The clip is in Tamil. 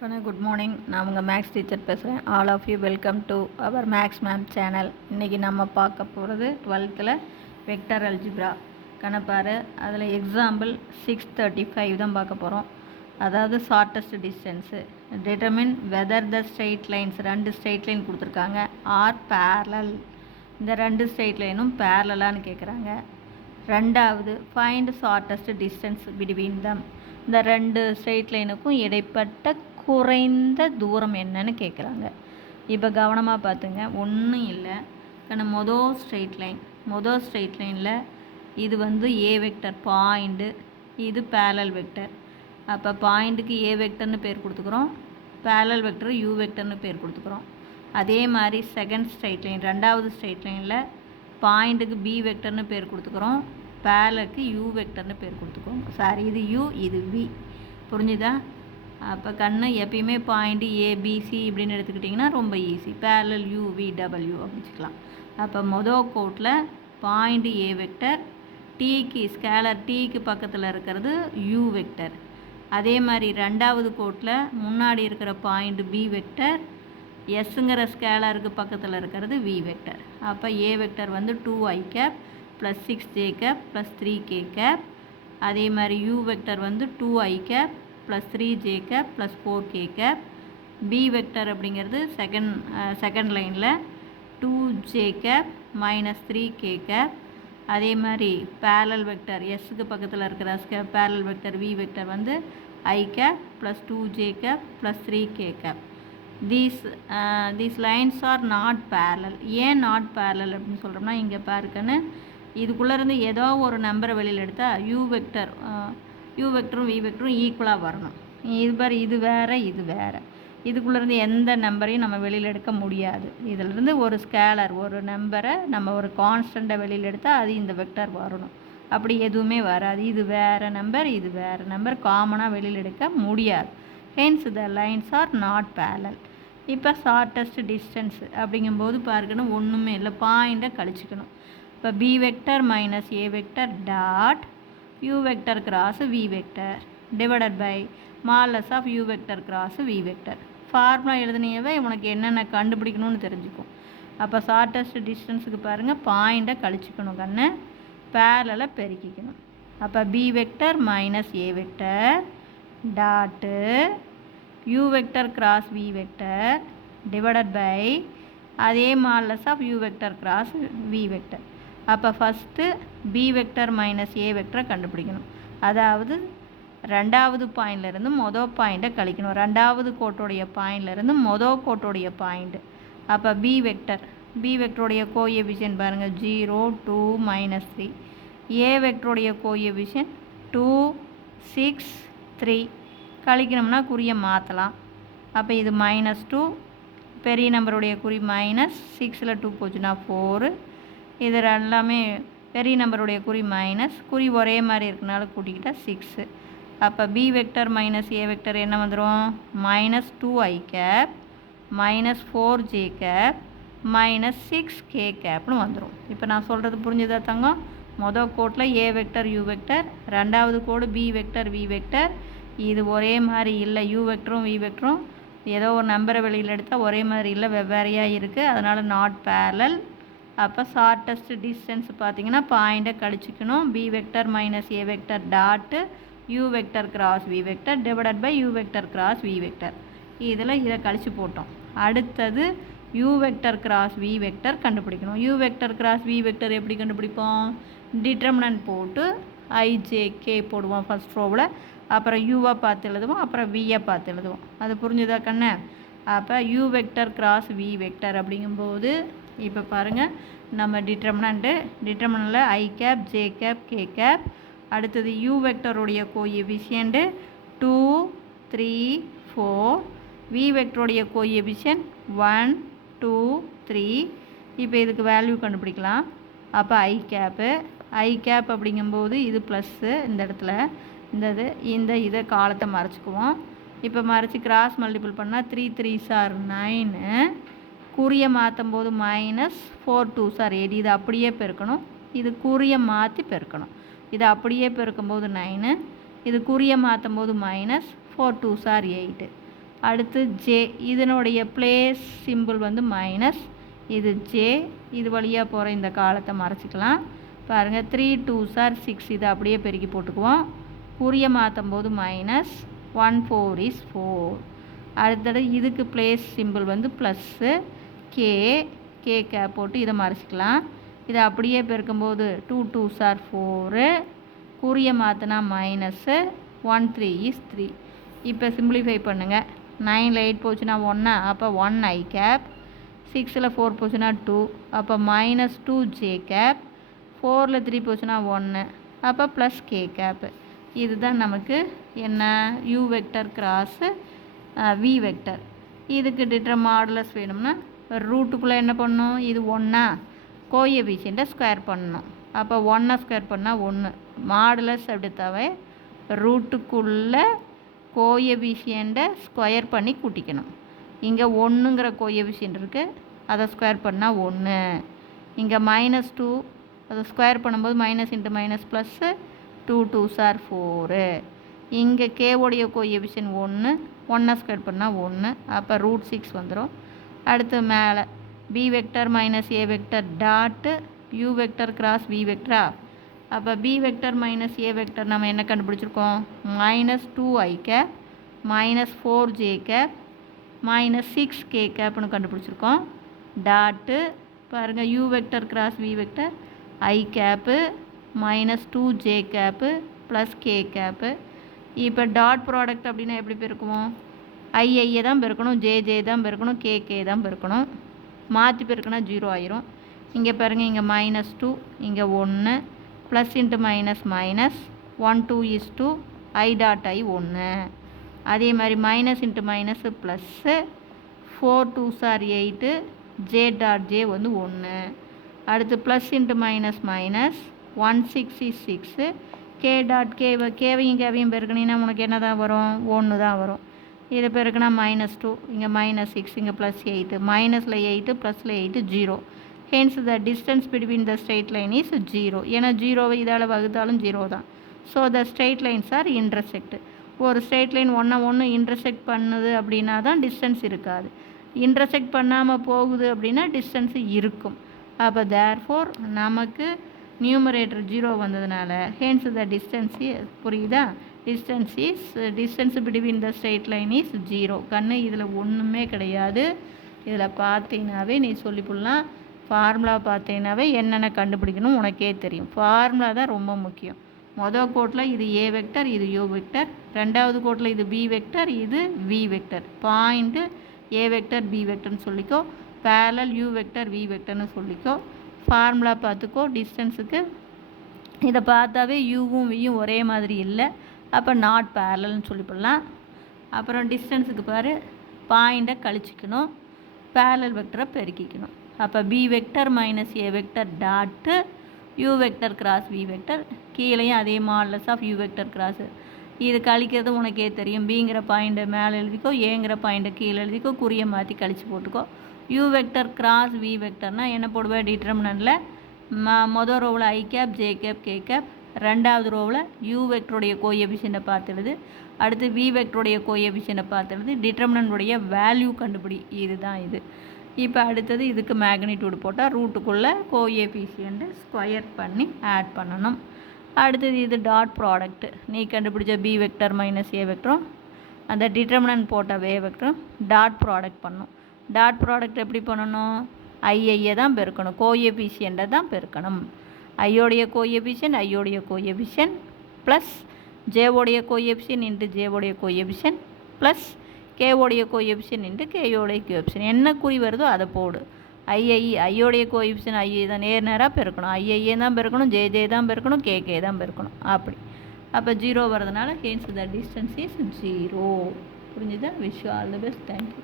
Good morning. நான் உங்கள் மேக்ஸ் டீச்சர் பேசுகிறேன். All of you welcome to our maths ma'am channel. இன்றைக்கி நம்ம பார்க்க போகிறது 12th வெக்டர் அல்ஜிப்ரா கணப்பாரு. அதில் எக்ஸாம்பிள் 635 தான் பார்க்க போகிறோம். அதாவது shortest distance determine whether the straight lines, 2 straight line கொடுத்துருக்காங்க, ஆர் பேரலல். இந்த 2 ஸ்ட்ரெயிட் லைனும் பேரலான்னு கேட்குறாங்க. ரெண்டாவது ஃபைண்ட் ஷார்ட்டஸ்ட் டிஸ்டன்ஸ் பிட்வீன் தம். இந்த 2 ஸ்ட்ரெயிட் லைனுக்கும் இடைப்பட்ட குறைந்த தூரம் என்னன்னு கேட்குறாங்க. இப்போ கவனமாக பார்த்துங்க, ஒன்றும் இல்லை. மொதல் ஸ்ட்ரெயிட் லைனில் இது வந்து ஏ வெக்டர் பாயிண்ட்டு, இது பேரலல் வெக்டர். அப்போ பாயிண்ட்டுக்கு ஏ வெக்டர்னு பேர் கொடுத்துக்கிறோம், பேரலல் வெக்டர் யூ வெக்டர்னு பேர் கொடுத்துக்கிறோம். அதே மாதிரி செகண்ட் ஸ்ட்ரெயிட் லைன், ரெண்டாவது ஸ்ட்ரெயிட் லைனில் பாயிண்ட்டுக்கு பி வெக்டர்னு பேர் கொடுத்துக்கிறோம், பேரலுக்கு யூ வெக்டர்னு பேர் கொடுத்துக்கிறோம். சாரி, இது யூ, இது வி. புரிஞ்சுதா? அப்போ எப்பயுமே பாயிண்ட்டு ஏபிசி இப்படின்னு எடுத்துக்கிட்டிங்கன்னா ரொம்ப easy. Parallel U V W அப்படிச்சுக்கலாம். அப்போ மொதல் கோட்டில் பாயிண்ட்டு ஏ வெக்டர், டீக்கு ஸ்கேலர் டீக்கு பக்கத்தில் இருக்கிறது யூ வெக்டர். அதே மாதிரி ரெண்டாவது கோட்டில் முன்னாடி இருக்கிற பாயிண்ட் பி வெக்டர், எஸ்ஸுங்கிற ஸ்கேலருக்கு பக்கத்தில் இருக்கிறது வி வெக்டர். அப்போ ஏ வெக்டர் வந்து 2i cap plus 6j cap plus 3k cap. அதே மாதிரி யூ வெக்டர் வந்து 2i cap plus 3j cap plus 4k cap. B vector அப்படிங்கிறது செகண்ட் லைனில் 2j gap minus 3k cap. அதே மாதிரி பேரலல் வெக்டர் எஸ்ஸுக்கு பக்கத்தில் இருக்கிற பேரலல் வெக்டர் வி வெக்டர் வந்து i cap plus 2j cap plus 3k cap. These lines are not parallel. ஏன் நாட் பேரலல் அப்படின்னு சொல்கிறோம்னா, இங்கே பாருக்கன்னு இதுக்குள்ளேருந்து ஏதோ ஒரு நம்பரை வெளியில் எடுத்தால் யூ வெக்டரும் வி வெக்டரும் ஈக்குவலாக வரணும். இது வேறு, இது வேறு. இதுக்குள்ளேருந்து எந்த நம்பரையும் நம்ம வெளியில் எடுக்க முடியாது. இதிலிருந்து ஒரு ஸ்கேலர், ஒரு நம்பரை நம்ம ஒரு கான்ஸ்டண்ட்டை வெளியில் எடுத்தால் அது இந்த வெக்டர் வரணும். அப்படி எதுவுமே வராது. இது வேறு நம்பர், இது வேறு நம்பர், காமனாக வெளியில் எடுக்க முடியாது. Hence the lines are not parallel. இப்போ ஷார்ட்டஸ்ட் டிஸ்டன்ஸ் அப்படிங்கும்போது பார்க்கணும், ஒன்றுமே இல்லை, பாயிண்ட்டை கழிச்சிக்கணும். இப்போ B vector minus A vector dot U vector cross we vector divided by modulus of you vector cross we vector. Formula எழுதுனவே உனக்கு என்னென்ன கண்டுபிடிக்கணும்னு தெரிஞ்சுக்கும். அப்போ ஷார்ட்டஸ்ட் டிஸ்டன்ஸுக்கு பாருங்கள், பாயிண்ட்டை கழிச்சிக்கணும், பேரலை பெருக்கிக்கணும். அப்போ B vector minus A vector dot you vector cross we vector divided by அதே modulus of you vector cross we vector. அப்போ first B vector minus A வெக்டரை கண்டுபிடிக்கணும். அதாவது ரெண்டாவது பாயிண்ட்லேருந்து மொதல் பாயிண்ட்டை கழிக்கணும். ரெண்டாவது கோட்டோடைய பாயிண்ட்லேருந்து மொதல் கோட்டோடைய பாயிண்ட்டு. அப்போ பி வெக்டருடைய கோஎஃபிஷியன்ட் பாருங்கள் 0, 2, -3. ஏ வெக்டருடைய கோஎஃபிஷியன்ட் 2, 6, 3. கழிக்கணும்னா குறியை மாற்றலாம். அப்போ இது -2, பெரிய நம்பருடைய குறி மைனஸ், 6ல் 2 போச்சுன்னா 4. இது எல்லாமே பெரிய நம்பருடைய குறி மைனஸ், குறி ஒரே மாதிரி இருக்கனால கூட்டிக்கிட்டால் 6. அப்போ பி வெக்டர் மைனஸ் ஏ வெக்டர் என்ன வந்துடும்? -2i cap minus 4j cap minus 6k கேப்னு வந்துடும். இப்போ நான் சொல்கிறது புரிஞ்சுதா தங்கம்? மொதல் கோட்டில் ஏ வெக்டர் யூ வெக்டர், ரெண்டாவது கோடு பி வெக்டர் வி வெக்டர். இது ஒரே மாதிரி இல்லை, யூ வெக்டரும் வி வெக்டரும் ஏதோ ஒரு நம்பரை வெளியில் எடுத்தால் ஒரே மாதிரி இல்லை, வெவ்வேறையாக இருக்குது, அதனால் நாட் பேரலல். அப்போ ஷார்ட்டஸ்ட் டிஸ்டன்ஸ் பார்த்திங்கன்னா பாயிண்ட்டை கழிச்சிக்கணும். B vector minus A vector dot you vector cross we vector divided by U vector cross we vector. இதை கழிச்சு போட்டோம். அடுத்தது U vector cross we vector கண்டுபிடிக்கணும். U vector cross we vector எப்படி கண்டுபிடிப்போம்? டிட்டர்மினன்ட் போட்டு ஐஜேகே போடுவோம் ஃபஸ்ட் ரோவில், அப்புறம் யூவை பார்த்து எழுதுவோம், அப்புறம் வியை பார்த்து எழுதுவோம். அது புரிஞ்சுதா கண்ணு? அப்போ U vector cross we vector அப்படிங்கும்போது இப்போ பாருங்கள், நம்ம டிட்டர்மினன்ட்டில் I cap, J cap, K cap. அடுத்தது யூ வெக்டருடைய கோஎஃபிஷியன்ட்டு 2, 3, 4. வி வெக்டருடைய கோஎஃபிஷியன்ட் 1, 2, 3. இப்போ இதுக்கு வேல்யூ கண்டுபிடிக்கலாம். அப்போ ஐ கேப் அப்படிங்கும்போது இது ப்ளஸ்ஸு, இந்த இடத்துல இதை காலத்தை மறைச்சிக்குவோம். இப்போ மறைச்சி கிராஸ் மல்டிபிள் பண்ணால் 3 3s are 9. குறியை மாற்றும் போது -4 2s are 8. இது அப்படியே பெருக்கணும், இது குறியை மாற்றி பெருக்கணும். இது அப்படியே பெருக்கும்போது 9, இது குறியை மாற்றும் போது -4 2s are 8. அடுத்து ஜே, இதனுடைய பிளேஸ் சிம்பிள் வந்து மைனஸ், இது ஜே, இது வழியாக போகிற இந்த காலத்தை மறைச்சிக்கலாம். பாருங்கள் 3 2s are 6, இதை அப்படியே பெருக்கி போட்டுக்குவோம். குறிய மாற்றும் போது மைனஸ், 1 4 is 4. அடுத்தது இதுக்கு பிளேஸ் சிம்பிள் வந்து ப்ளஸ்ஸு கே, கே கேப் போட்டு இதை மறைச்சிக்கலாம். இதை அப்படியே பெருக்கும்போது 2 2s are 4, குறிய மாற்றினா மைனஸ்ஸு, 1 3 is 3. இப்போ சிம்பிளிஃபை பண்ணுங்கள். 9ல் 8 போச்சுன்னா 1, அப்போ 1 ஐ கேப், 6ல் 4 போச்சுன்னா 2, அப்போ மைனஸ் 2 ஜே கேப், 4ல் 3 போச்சுன்னா 1, அப்போ ப்ளஸ் கே கேப்பு. இதுதான் நமக்கு என்ன u vector cross v vector. இதுக்கு மாடுலஸ் வேணும்னா ரூட்டுக்குள்ளே என்ன பண்ணணும், இது 1 கோஎஃபிஷியண்ட்டை ஸ்கொயர் பண்ணணும். அப்போ 1 ஸ்கொயர் பண்ணால் 1, மாடுலஸ் எடுத்தாவே ரூட்டுக்குள்ளே கோஎஃபிஷியண்ட்டை ஸ்கொயர் பண்ணி கூட்டிக்கணும். இங்கே 1ங்கிற கோஎஃபிஷியன்ட் இருக்குது, அதை ஸ்கொயர் பண்ணால் 1. இங்கே -2, அதை ஸ்கொயர் பண்ணும்போது minus into minus plus 2 2s are 4. இங்கே கேவோடைய கோஎஃபிஷியன்ட் 1, 1 ஸ்கொயர் பண்ணால் 1, அப்போ √6 வந்துடும். அடுத்து மேலே B vector minus A vector dot you vector cross V வெக்டரா. அப்போ பி வெக்டர் மைனஸ் ஏ வெக்டர் நம்ம என்ன கண்டுபிடிச்சிருக்கோம், -2i gap, -4j gap, -6k கேப்னு கண்டுபிடிச்சிருக்கோம். டாட்டு பாருங்கள் u vector cross we vector i cap, -2j cap plus k cap. இப்போ டாட் ப்ராடக்ட் அப்படின்னா எப்படி பெருக்குவோம், ஐஐயை தான் பெருக்கணும், ஜே தான் பெருக்கணும், கே தான் பெருக்கணும். மாற்றி பெருக்கினா 0 ஆயிரும். இங்கே பாருங்கள், இங்கே -2, இங்கே 1, plus into minus minus, 1 2 is 2, I dot I 1. அதே மாதிரி minus into minus plus 4 2s are 8, J dot J வந்து 1. அடுத்து plus into minus minus 1 6 is 6, K dot கேவையும் கேவையும் பெருக்கினீங்கன்னா உனக்கு என்ன தான் வரும், 1 தான் வரும். இதை பெருக்கினா -2, இங்கே -6, இங்கே +8, மைனஸில் 8 ப்ளஸில் 8 0. Hence the distance between the straight line is 0. ஏன்னா 0வை இதால் வகுத்தாலும் 0 தான். So the straight lines R intersect. ஒரு ஸ்ட்ரெயிட் லைன் ஒன்று இன்டர்செக்ட் பண்ணுது அப்படின்னா தான் டிஸ்டன்ஸ் இருக்காது. இன்டர்செக்ட் பண்ணாமல் போகுது அப்படின்னா டிஸ்டன்ஸு இருக்கும். அப்போ தேர்ஃபோர் நமக்கு நியூமரேட்டர் 0 வந்ததுனால ஹென்ஸ் த டிஸ்டன்ஸ், புரியுதா, distance between the straight line is 0. கண்ணு இதில் ஒன்றுமே கிடையாது. இதில் பார்த்தீங்கன்னாவே நீ சொல்லிவிடலாம். ஃபார்முலா பார்த்தீங்கன்னாவே என்னென்ன கண்டுபிடிக்கணும் உனக்கே தெரியும். ஃபார்முலா தான் ரொம்ப முக்கியம். மொதல் கோட்டில் இது ஏ வெக்டர், இது யூ வெக்டர். ரெண்டாவது கோட்டில் இது பி வெக்டர், இது V vector. Point A vector B வெக்டர்னு சொல்லிக்கோ, பேரலல் யூ வெக்டர் வி வெக்டர்னு சொல்லிக்கோ. ஃபார்முலா பார்த்துக்கோ டிஸ்டன்ஸுக்கு. இதை பார்த்தாவே யூவும் வியும் ஒரே மாதிரி இல்லை, அப்போ நாட் பேரலல்னு சொல்லிவிடலாம். அப்புறம் டிஸ்டன்ஸுக்கு பாரு, பாயிண்ட்டை கழிச்சிக்கணும், பேரலல் வெக்டரை பெருக்கிக்கணும். அப்போ B vector minus A vector dot you vector cross we vector. கீழேயும் அதே modulus of you vector cross. இது கழிக்கிறது உனக்கே தெரியும். பிங்கிற பாயிண்ட்டை மேலே எழுதிக்கோ, ஏங்கிற பாயிண்ட்டை கீழே எழுதிக்கோ, குறிய மாற்றி கழித்து போட்டுக்கோ. யூ வெக்டர் கிராஸ் வி வெக்டர்னால் என்ன போடுவேன், டிட்டர்மினன்ட்டில் மொதல் ரோவில் I cap J cap K cap, ரெண்டாவது ரோவில் யூ வெக்டருடைய கோஎஃபிஷியண்ட்டை பார்த்து எழுது, அடுத்து வி வெக்டருடைய கோஎஃபிஷியண்ட்டை பார்த்து எழுது, டிட்டர்மினன்ட்டுடைய வேல்யூ கண்டுபிடி. இதுதான் இது. இப்போ அடுத்தது இதுக்கு மேக்னிடியூடு போட்டால் ரூட்டுக்குள்ளே கோஎஃபிஷியண்ட்டு ஸ்கொயர் பண்ணி ஆட் பண்ணணும். அடுத்தது இது டாட் ப்ராடக்ட். நீ கண்டுபிடிச்ச பி வெக்டர் மைனஸ் ஏ வெக்டரும் அந்த டிட்டர்மினன்ட் போட்ட வே வெக்டரும் டாட் ப்ராடக்ட் பண்ணணும். டாட் ப்ராடக்ட் எப்படி பண்ணணும், ஐஐயை தான் பெருக்கணும், கோஎஃபிஷியண்ட்டை தான் பெருக்கணும். ஐயோடைய கோஎஃபிஷியன்ட் ப்ளஸ் ஜேவோடைய கோஎஃபிஷியன்ட் இன்ட்டு ஜேவோடைய கோஎஃபிஷியன்ட் ப்ளஸ் கேவோடைய கோஎஃபிஷியன்ட் இன்ட்டு கேயோடைய கோஎஃபிஷியன்ட். என்ன குறி வருதோ அதை போடு. ஐயோடைய கோஎஃபிஷியன்ட் ஐஏ தான் நேராக பெருக்கணும், ஐஏ தான் பெருக்கணும், ஜே தான் பெருக்கணும், கே தான் பெருக்கணும். அப்படி அப்போ 0 வரதுனால ஹென்ஸ் த டிஸ்டன்ஸ் இஸ் 0. புரிஞ்சுதா? Wish you all the best. Thank you.